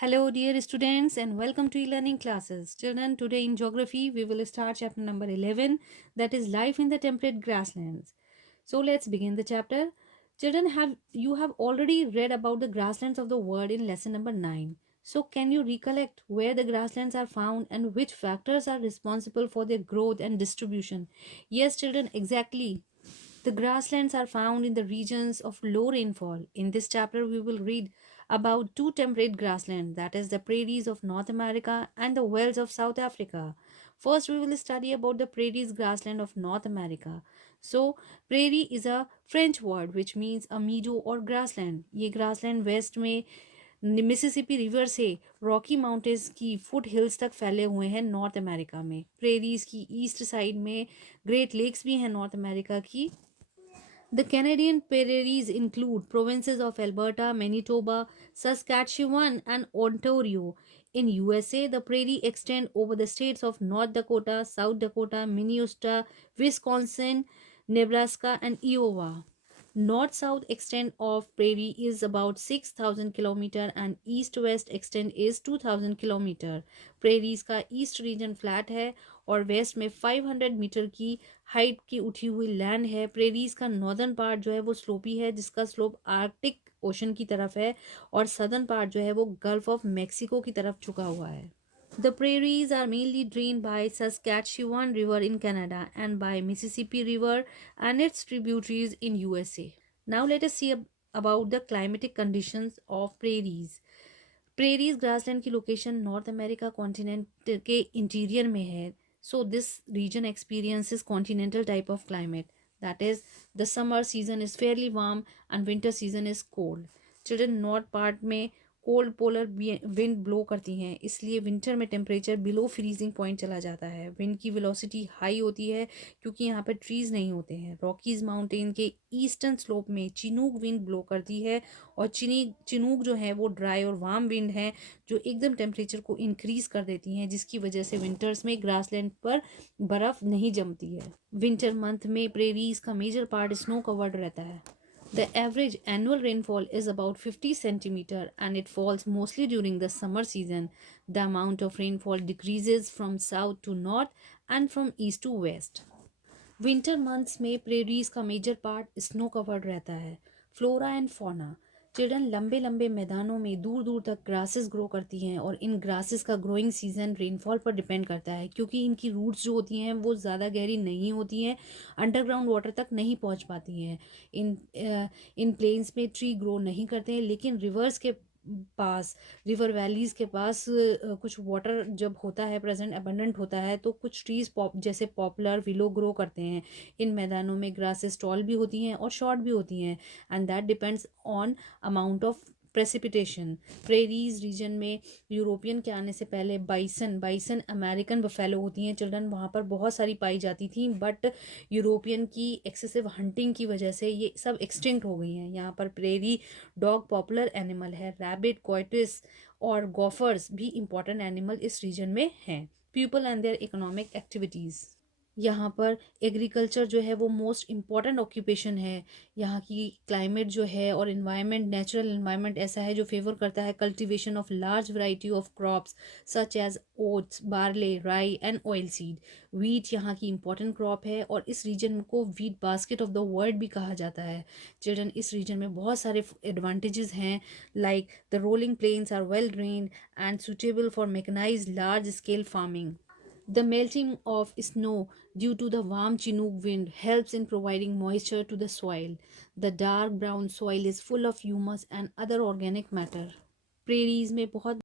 Hello, dear students, and welcome to e-learning classes. Children, today in geography, we will start chapter number 11, that is life in the temperate grasslands. So let's begin the chapter. Children, have you have already read about the grasslands of the world in lesson number 9. So can you recollect where the grasslands are found and which factors are responsible for their growth and distribution? Yes, children, exactly. The grasslands are found in the regions of low rainfall. In this chapter, we will read about two temperate grasslands, that is, the prairies of North America and the wells of South Africa. First, we will study about the prairies grassland of North America. So, prairie is a French word which means a meadow or grassland. ये grassland waste में Mississippi river से Rocky mountains की foot hills तक फैले हुए हैं north America में। Prairies की ईस्ट साइड में ग्रेट लेक्स भी हैं नॉर्थ अमेरिका की। The Canadian prairies include provinces of Alberta, Manitoba, Saskatchewan, and Ontario. In USA, the prairie extend over the states of North Dakota, South Dakota, Minnesota, Wisconsin, Nebraska, and Iowa. North-south extent of prairie is about 6,000 kilometer and east-west extent is 2,000 kilometer. Prairies का east region flat है और waste में 500 metre की height की उठी हुई land है। Prairies का नॉर्दर्न पार्ट जो है वो स्लोपी है जिसका स्लोप आर्कटिक ओशन की तरफ है और सदर्न पार्ट जो है वो गल्फ ऑफ मेक्सिको की तरफ झुका हुआ है। The prairies are mainly drained by Saskatchewan River in Canada and by Mississippi River and its tributaries in USA. Now let us see about the climatic conditions of prairies. Prairies grassland की location north America continent के interior में है. So this region experiences continental type of climate, that is the summer season is fairly warm and winter season is cold. Children, north part में cold polar wind blow करती हैं, इसलिए winter में temperature below freezing point चला जाता है. Wind की velocity high होती है क्योंकि यहाँ पर ट्रीज नहीं होते हैं. रॉकीज माउंटेन के ईस्टर्न स्लोप में चिनूक विंड ब्लो करती है और चिनूक जो है वो ड्राई और वार्म विंड है जो एकदम टेम्परेचर को इंक्रीज कर देती हैं, जिसकी वजह से विंटर्स में ग्रासलैंड पर बर्फ नहीं जमती है. विंटर मंथ में प्रेरीज का मेजर पार्ट स्नो कवर्ड रहता है. The average annual rainfall is about 50 centimeter and it falls mostly during the summer season. The amount of rainfall decreases from south to north and from east to west. Winter months में prairies का major part snow covered रहता है. Flora and fauna. Children, लंबे लंबे मैदानों में दूर दूर तक ग्रासेस ग्रो करती हैं और इन ग्रासेस का ग्रोइंग सीजन रेनफॉल पर डिपेंड करता है क्योंकि इनकी रूट्स जो होती हैं वो ज़्यादा गहरी नहीं होती हैं, अंडरग्राउंड वाटर तक नहीं पहुंच पाती हैं. इन प्लेन्स में ट्री ग्रो नहीं करते हैं, लेकिन रिवर्स के पास, रिवर वैलीज के पास कुछ वाटर जब होता है प्रेजेंट अबंडेंट होता है तो कुछ ट्रीज जैसे पॉपुलर विलो ग्रो करते हैं. इन मैदानों में ग्रासेस टॉल भी होती हैं और शॉर्ट भी होती हैं and that depends on amount of precipitation. Prairies region में यूरोपियन के आने से पहले बाइसन बाइसन अमेरिकन बफेलो होती हैं चिल्ड्रन, वहाँ पर बहुत सारी पाई जाती थी, बट यूरोपियन की एक्सेसिव हंटिंग की वजह से ये सब एक्सटिंक्ट हो गई हैं. यहाँ पर प्रेरी डॉग पॉपुलर एनिमल है. रैबिट, कॉयटिस और गोफर्स भी इंपॉर्टेंट एनिमल इस रीजन में हैं. People and their economic activities. यहाँ पर एग्रीकल्चर जो है वो मोस्ट इम्पॉर्टेंट ऑक्यूपेशन है. यहाँ की क्लाइमेट जो है और इन्वायरमेंट, नेचुरल इन्वायरमेंट ऐसा है जो फेवर करता है cultivation of large variety of crops such as oats, barley, rye and oil seed. Wheat यहाँ की इम्पॉर्टेंट क्रॉप है और इस रीजन को wheat basket of the world भी कहा जाता है. चिल्ड्रन, इस रीजन में बहुत सारे एडवांटेजेस हैं, like the rolling plains are well drained and suitable for mechanised large scale farming. The melting of snow due to the warm Chinook wind helps in providing moisture to the soil. The dark brown soil is full of humus and other organic matter. Prairies में बहुत